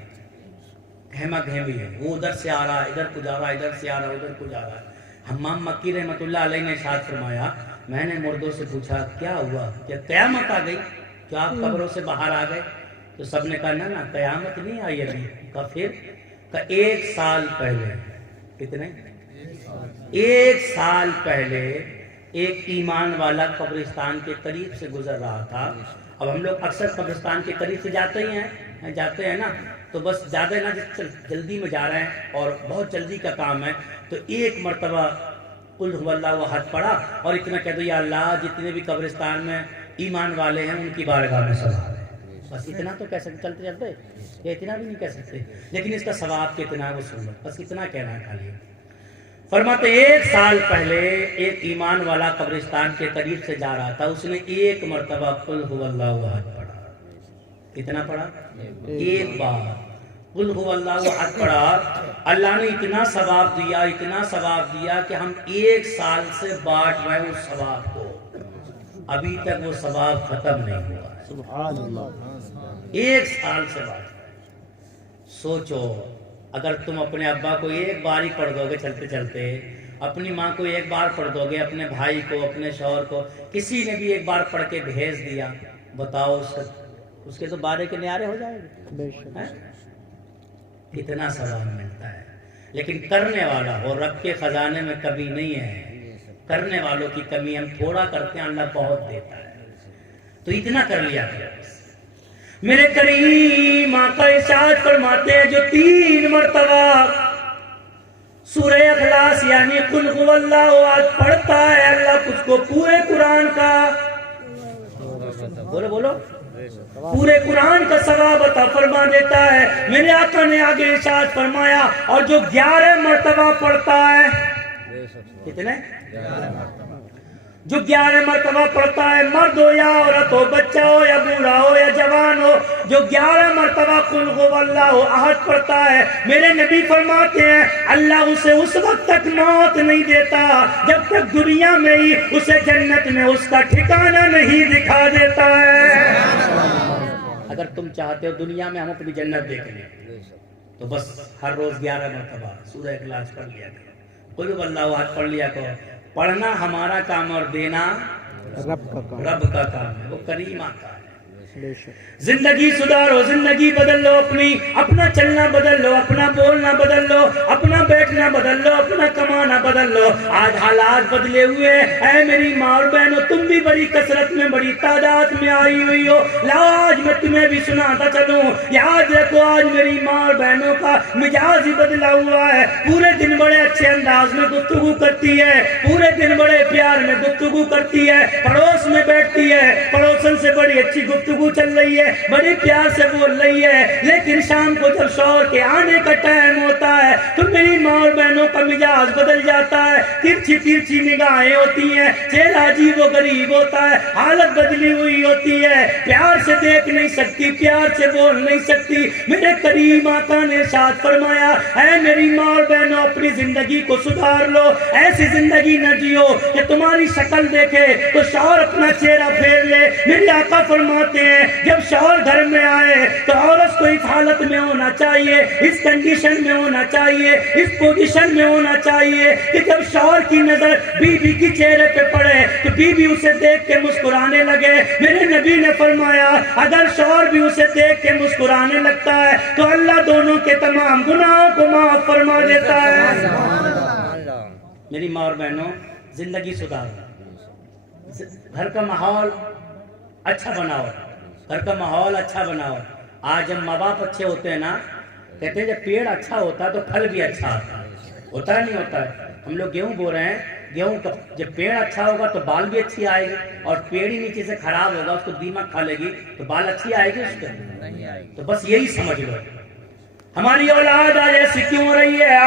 گہما گہمی ہے، وہ ادھر سے آ رہا ہے، ادھر کو جا رہا ہے، ادھر سے آ رہا ہے، ادھر کو جا رہا ہے۔ حمام مکی رحمت اللہ علیہ نے ارشاد فرمایا میں نے مردوں سے پوچھا کیا ہوا، کیا قیامت آ گئی، کیا آپ قبروں سے باہر آ گئے؟ تو سب نے کہا نہ قیامت نہیں آئی ابھی۔ کہا پھر؟ کہا 1 سال پہلے۔ کتنے؟ 1 سال پہلے ایک ایمان والا قبرستان کے قریب سے گزر رہا تھا۔ اب ہم لوگ اکثر قبرستان کے قریب سے جاتے ہیں نا، تو بس زیادہ نہ جلدی میں جا رہے ہیں اور بہت جلدی کا کام ہے، تو 1 مرتبہ قل هو اللہ احد پڑھا اور اتنا کہہ دو یا اللہ جتنے بھی قبرستان میں ایمان والے ہیں ان کی بارگاہ میں سلام ہے۔ بس اتنا تو کہہ سکتے چلتے چلتے، یا اتنا بھی نہیں کہہ سکتے، لیکن اس کا ثواب کتنا ہے وہ سن لو، بس اتنا کہنا ہے خالی۔ فرماتے 1 سال پہلے ایک ایمان والا قبرستان کے قریب سے جا رہا تھا، اس نے 1 مرتبہ قل هو اللہ احد پڑھا۔ کتنا پڑھا؟ 1 بار قل هو اللہ احد پڑھا، اللہ نے اتنا ثواب دیا، اتنا ثواب دیا کہ ہم 1 سال سے بانٹ رہے ہیں اس ثواب کو، ابھی تک وہ ثواب ختم نہیں ہوا ہے۔ سبحان اللہ، 1 سال سے بانٹ رہے ہیں۔ سوچو اگر تم اپنے ابا کو 1 بار ہی پڑھ دو گے چلتے چلتے، اپنی ماں کو 1 بار پڑھ دو گے، اپنے بھائی کو، اپنے شوہر کو، کسی نے بھی 1 بار پڑھ کے بھیج دیا، بتاؤ اس کے تو بارے کے نیارے ہو جائے گے، کتنا ثواب ملتا ہے۔ لیکن کرنے والا ہو، رب کے خزانے میں کمی نہیں ہے، کرنے والوں کی کمی، ہم تھوڑا کرتے ہیں، اللہ بہت دیتا ہے، تو اتنا کر لیا کرو۔ میرے کریم آقا ارشاد فرماتے ہیں جو 3 مرتبہ سورہ اخلاص یعنی قل هو اللہ احد پڑھتا ہے، اللہ اس کو پورے قرآن کا، بولو پورے قرآن کا ثواب عطا فرما دیتا ہے۔ میرے آقا نے آگے ارشاد فرمایا اور جو 11 مرتبہ پڑھتا ہے، کتنے؟ جو 11 مرتبہ پڑھتا ہے، مرد ہو یا عورت ہو، بچہ ہو یا بوڑھا ہو یا جوان ہو، جو 11 مرتبہ قل هو اللہ احد پڑھتا ہے، میرے نبی فرماتے ہیں اللہ اسے اس وقت تک موت نہیں دیتا جب تک دنیا میں ہی اسے جنت میں اس کا ٹھکانہ نہیں دکھا دیتا ہے۔ اگر تم چاہتے ہو دنیا میں ہم اپنی جنت دیکھ لیں تو بس ہر روز 11 مرتبہ سورہ اخلاص پڑھ لیا کرو، قل هو اللہ احد پڑھ لیا کرو۔ پڑھنا ہمارا کام اور دینا رب کا کام ہے، وہ کریم آقا ہے۔ زندگی سدھارو، زندگی بدل لو، اپنا چلنا بدل لو، اپنا بولنا بدل لو، اپنا بیٹھنا بدل لو، اپنا کمانا بدل لو۔ آج حالات بدلے ہوئے، اے میری ماں اور بہنوں، تم بھی بڑی کثرت میں، بڑی تعداد میں آئی ہوئی ہو، لاؤ آج میں تمہیں بھی سناتا چلوں۔ یاد رکھو آج میری ماں اور بہنوں کا مزاج ہی بدلا ہوا ہے، پورے دن بڑے اچھے انداز میں گفتگو کرتی ہے، پورے دن بڑے پیار میں گفتگو کرتی ہے، پڑوس میں بیٹھتی ہے، پڑوسن سے بڑی اچھی گفتگو چل رہی ہے، بڑے پیار سے بول رہی ہے، لیکن شام کو جب شوہر کے آنے کا ٹائم ہوتا ہے تو میری ماں اور بہنوں کا مزاج بدل جاتا ہے، ترچھی ترچھی نگاہیں ہوتی ہیں، چہرہ عجیب و غریب ہوتا ہے، حالت بدلی ہوئی ہوتی ہے، پیار سے دیکھ نہیں سکتی، پیار سے بول نہیں سکتی۔ میرے کریم آقا نے ارشاد فرمایا اے میری ماں اور بہنوں اپنی زندگی کو سدھار لو، ایسی زندگی نہ جیو کہ تمہاری شکل دیکھے تو شوہر اپنا چہرہ پھیر لے۔ میرے آقا فرماتے ہیں جب شوہر گھر میں آئے تو عورت کو اس حالت میں ہونا چاہیے، اس کنڈیشن میں ہونا چاہیے، اس پوزیشن میں ہونا چاہیے کہ جب شوہر کی نظر بیوی کی چہرے پہ پڑے تو بیوی اسے دیکھ کے مسکرانے لگے۔ میرے نبی نے فرمایا اگر شوہر بھی اسے دیکھ کے مسکرانے لگتا ہے تو اللہ دونوں کے تمام گناہوں کو معاف فرما دیتا ہے۔ میری ماں اور بہنوں زندگی سدھارو، گھر کا ماحول اچھا بناؤ، گھر کا ماحول اچھا بناؤ۔ آج جب ماں باپ اچھے ہوتے ہیں نا، کہتے ہیں جب پیڑ اچھا ہوتا ہے تو پھل بھی اچھا ہوتا ہے نہیں ہوتا ہے۔ ہم لوگ گیہوں بو رہے ہیں، گیہوں کا جب پیڑ اچھا ہوگا تو بال بھی اچھی آئے گی، اور پیڑ ہی نیچے سے خراب ہوگا، اس کو دیمک کھا لے گی تو بال اچھی آئے گی اس پہ؟ تو بس یہی سمجھ لو ہماری اولاد آج ایسی کیوں ہو رہی ہے،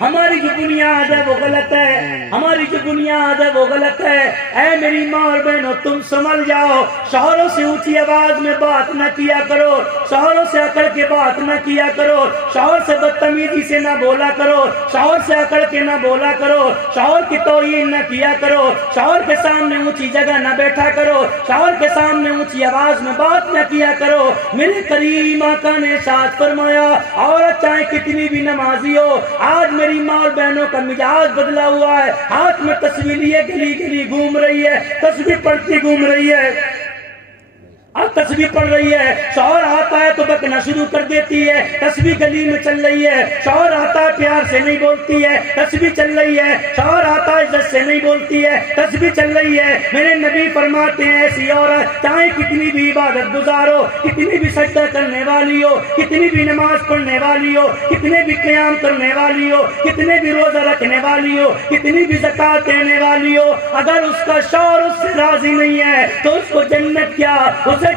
ہماری جو بنیاد ہے وہ غلط ہے، ہماری جو بنیاد ہے وہ غلط ہے۔ اے میری ماں اور بہنوں تم سنبھل جاؤ، شوہروں سے اونچی آواز میں بات نہ کیا کرو، شوہروں سے اکڑ کے بات نہ کیا کرو، شوہر سے بدتمیزی سے نہ بولا کرو، شوہر سے اکڑ کے نہ بولا کرو، شوہر کی توہین نہ کیا کرو، شوہر کے سامنے اونچی جگہ نہ بیٹھا کرو، شوہر کے سامنے اونچی آواز میں بات نہ کیا کرو۔ میرے کریم آقا نے ارشاد فرمایا عورت چاہے کتنی بھی نمازی ہو، آج میری ماں اور بہنوں کا مزاج بدلا ہوا ہے، ہاتھ میں تسبیح لیے گلی گلی گھوم رہی ہے، تسبیح پڑھتی گھوم رہی ہے، اب تسبیح پڑھ رہی ہے، شوہر آتا ہے تو بکنا شروع کر دیتی ہے، تسبیح گلی میں چل رہی ہے، شوہر آتا ہے پیار سے نہیں بولتی ہے، تسبیح چل رہی ہے، شوہر آتا ہے عزت سے نہیں بولتی ہے، تسبیح چل رہی ہے۔ میرے نبی فرماتے ہیں ایسی عورت چاہے کتنی بھی عبادت گزار ہو، کتنی بھی سجدہ کرنے والی ہو، کتنی بھی نماز پڑھنے والی ہو، کتنے بھی قیام کرنے والی ہو، کتنے بھی روزہ رکھنے والی ہو، کتنی بھی زکوٰۃ دینے والی ہو، اگر اس کا شوہر اس سے راضی نہیں ہے تو اس کو جنت کیا، اسے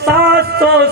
700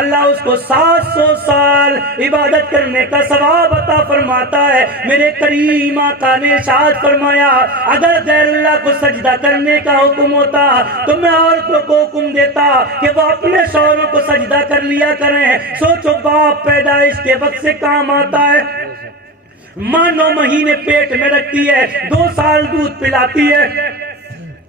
اللہ اس کو 700 سال عبادت کرنے کا ثواب عطا فرماتا ہے۔ میرے کریم آقا نے ارشاد فرمایا اگر غیر اللہ کو سجدہ کرنے کا حکم ہوتا تو میں عورتوں کو حکم دیتا کہ وہ اپنے شوہروں کو سجدہ کر لیا کریں۔ سوچو باپ پیدائش کے وقت سے کام آتا ہے، ماں 9 مہینے پیٹ میں رکھتی ہے، 2 سال دودھ پلاتی ہے،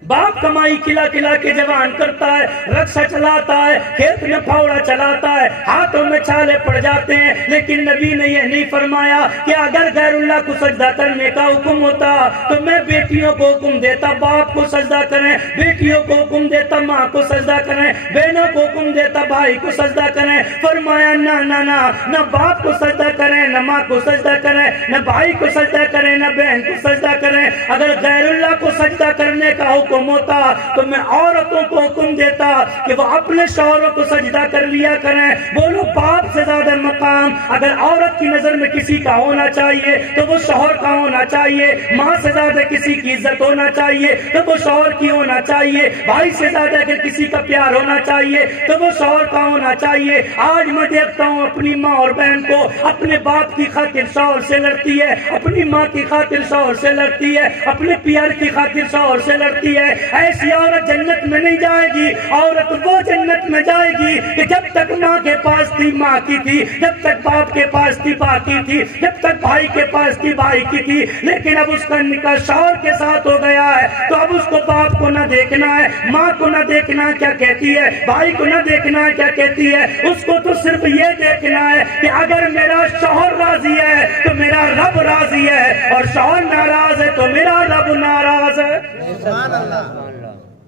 باپ کمائی کھلا کھلا کے جوان کرتا ہے، رکشہ چلاتا ہے، کھیت میں پھاوڑا چلاتا ہے، ہاتھوں میں چھالے پڑ جاتے ہیں، لیکن نبی نے یہ نہیں فرمایا کہ اگر غیر اللہ کو سجدہ کرنے کا حکم ہوتا تو میں بیٹیوں کو حکم دیتا باپ کو سجدہ کریں، بیٹیوں کو حکم دیتا ماں کو سجدہ کریں، بہنوں کو حکم دیتا بھائی کو سجدہ کریں۔ فرمایا نہ نہ نہ، نہ باپ کو سجدہ کریں، نہ ماں کو سجدہ کریں، نہ بھائی کو سجدہ کریں، نہ بہن کو سجدہ کریں۔ اگر غیر اللہ کو سجدہ کرنے کا حکم ہوتا تو میں عورتوں کو حکم دیتا کہ وہ اپنے شوہروں کو سجدہ کر لیا کریں۔ بولو باپ سے زیادہ مقام اگر عورت کی نظر میں کسی کا ہونا چاہیے تو وہ شوہر کا ہونا چاہیے، ماں سے زیادہ کسی کی عزت ہونا چاہیے تو وہ شوہر کی ہونا چاہیے، بھائی سے زیادہ اگر کسی کا پیار ہونا چاہیے تو وہ شوہر کا ہونا چاہیے۔ آج میں دیکھتا ہوں اپنی ماں اور بہن کو اپنے باپ کی خاطر شوہر سے لڑتی ہے، اپنی ماں کی خاطر شوہر سے لڑتی ہے، اپنے پیار کی خاطر شوہر سے لڑتی ہے۔ ایسی عورت جنت میں نہیں جائے گی۔ عورت وہ جنت میں جائے گی کہ جب تک ماں کے پاس تھی ماں کی تھی، جب تک باپ کے پاس تھی باپ کی تھی، جب تک بھائی کے پاس تھی بھائی کی تھی، لیکن اب اس کا نکاح شوہر کے ساتھ ہو گیا ہے تو اب اس کو باپ کو نہ دیکھنا ہے، ماں کو نہ دیکھنا کیا کہتی ہے، بھائی کو نہ دیکھنا کیا کہتی ہے، اس کو تو صرف یہ دیکھنا ہے کہ اگر میرا شوہر راضی ہے تو میرا رب راضی ہے، اور شوہر ناراض ہے تو میرا رب ناراض ہے۔ سبحان اللہ۔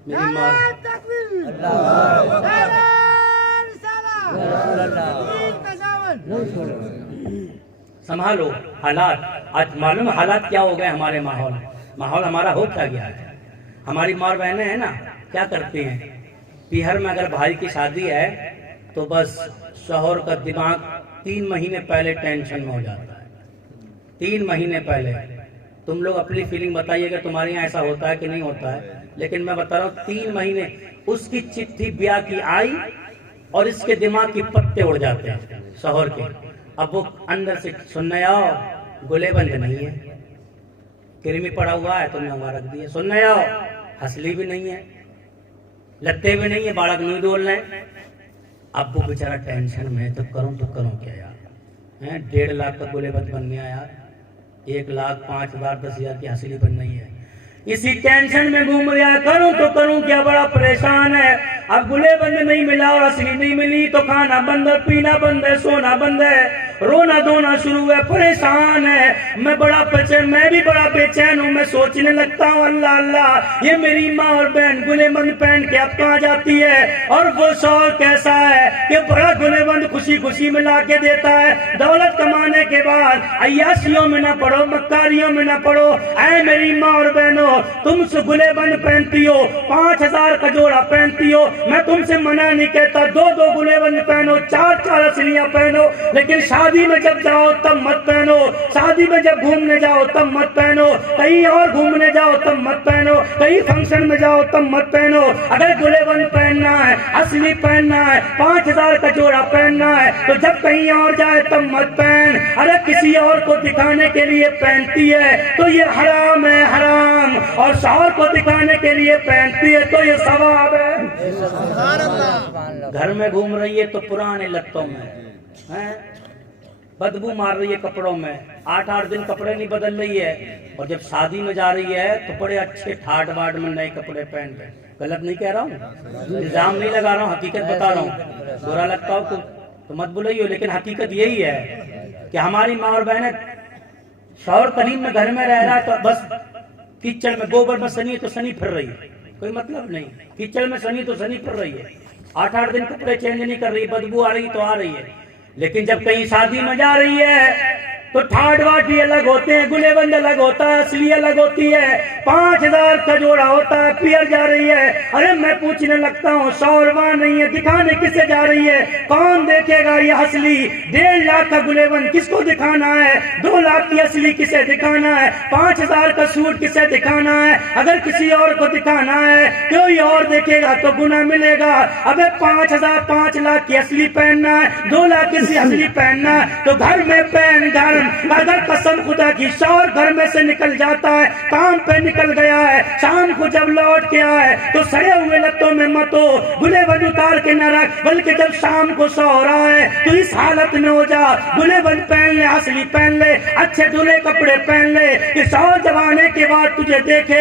میری ماں تکبیر، اللہ نعرہ رسالہ، دین کا دامن۔ سنبھالو حالات۔ آج معلوم حالات کیا ہو گئے ہمارے ماحول ہمارا ہو کیا گیا ہے۔ ہماری ماں بہنیں ہیں نا کیا کرتی ہیں، پیہر میں اگر بھائی کی شادی ہے تو بس شوہر کا دماغ 3 مہینے پہلے ٹینشن میں ہو جاتا ہے، 3 مہینے پہلے۔ تم لوگ اپنی فیلنگ بتائیے کہ تمہارے یہاں ایسا ہوتا ہے کہ نہیں ہوتا ہے، لیکن میں بتا رہا ہوں 3 مہینے اس کی چٹھی بیاہ کی آئی اور اس کے دماغ کی پتے اڑ جاتے ہیں شوہر کے۔ اب وہ اندر سے سننے آؤ گلے بند نہیں ہے، کرمی پڑا ہوا ہے تم نے وہاں رکھ دیا، سننے آؤ ہسلی بھی نہیں ہے، لتے بھی نہیں ہے، بالک نہیں ڈول رہے۔ اب وہ بیچارہ ٹینشن میں تو کروں کیا یار، 1.5 لاکھ کا گلے بند بن گیا یار، 1 لاکھ 5,000 10,000 کی ہسلی بن رہی ہے، اسی ٹینشن میں گھوم رہا ہے، کروں کیا، بڑا پریشان ہے۔ اب گلے بند نہیں ملا اور اصلی نہیں ملی تو کھانا بند ہے، پینا بند ہے، سونا بند ہے، رونا دھونا شروع ہے، پریشان ہے۔ میں بھی بڑا بے چین ہوں، میں سوچنے لگتا ہوں اللہ اللہ یہ میری ماں اور بہن گلے بند پہن کے اب کہاں جاتی ہے، اور وہ شوہر کیسا ہے کہ بڑا گلے بند خوشی خوشی میں لا کے دیتا ہے۔ دولت کمانے کے بعد عیاشیوں میں نہ پڑو، مکاریوں میں نہ پڑو۔ اے میری ماں اور بہنوں، تم سے گلے بند پہنتی ہو، 5,000 کا جوڑا پہنتی ہو، میں تم سے منع نہیں کہتا، 2 گلے بند پہنو، 4 اصلیاں پہنو، لیکن شادی میں جب جاؤ تب مت پہنو، شادی میں جب گھومنے جاؤ تب مت پہنو، کہیں اور گھومنے جاؤ تب مت پہنو، کہیں فنکشن میں جاؤ تب مت پہنو۔ اگر گلے بند پہننا ہے، اصلی پہننا ہے، 5,000 کا جوڑا پہننا ہے تو جب کہیں اور جائے تب مت پہن۔ اگر کسی اور کو دکھانے کے لیے پہنتی ہے تو یہ حرام ہے، حرام، اور شوہر کو دکھانے کے لیے پہنتی ہے تو یہ ثواب ہے۔ گھر میں گھوم رہی ہے تو پرانے لتوں میں بدبو مار رہی ہے، کپڑوں میں 8 دن کپڑے نہیں بدل رہی ہے، اور جب شادی میں جا رہی ہے تو بڑے اچھے ٹھاٹ واٹ میں نئے کپڑے پہن رہے۔ غلط نہیں کہہ رہا ہوں، الزام نہیں لگا رہا ہوں، حقیقت بتا رہا ہوں، برا لگتا ہو تو مت بلائیو، لیکن حقیقت یہی ہے کہ ہماری ماں اور بہنیں شوہر قریب میں گھر میں رہ رہا ہے تو بس کچڑ میں گوبر میں سنی تو سنی پھر رہی ہے، کوئی مطلب نہیں، کچڑ میں سنی تو سنی پھر رہی ہے، 8 دن کپڑے چینج نہیں کر رہی، بدبو آ رہی تو آ رہی ہے۔ لیکن جب کہیں شادی میں جا رہی ہے تو ٹھاٹ واٹ بھی الگ ہوتے ہیں, گلے بند الگ ہوتا ہے, اصلی الگ ہوتی ہے. 5000 کا جوڑا ہوتا ہے, پیئر جا رہی ہے. ارے میں پوچھنے لگتا ہوں شور وہاں نہیں ہے, دکھانے کسے جا رہی ہے؟ کون دیکھے گا یہ اصلی؟ 1.5 لاکھ کا گلے بند کس کو دکھانا ہے؟ 2 لاکھ کی اصلی کسے دکھانا ہے؟ 5000 کا سوٹ کسے دکھانا ہے؟ اگر کسی اور کو دکھانا ہے کوئی اور دیکھے گا تو گناہ ملے گا. ابے 5 لاکھ کی اصلی پہننا ہے, 2 لاکھ کی اصلی پہننا ہے تو گھر میں پہن. گھر اگر قسم خدا کی شور گھر میں سے نکل جاتا ہے, کام پہ نکل گیا ہے, شام کو جب لوٹ کے آئے تو سڑے ہوئے لتوں میں مت ہو, گلے بند اتار کے نہ رکھ, بلکہ جب شام کو شور آئے تو اس حالت میں ہو جا, گلے بند پہن لے, اصلی پہن لے, اچھے دھلے کپڑے پہن لے کہ شور جب آنے کے بعد تجھے دیکھے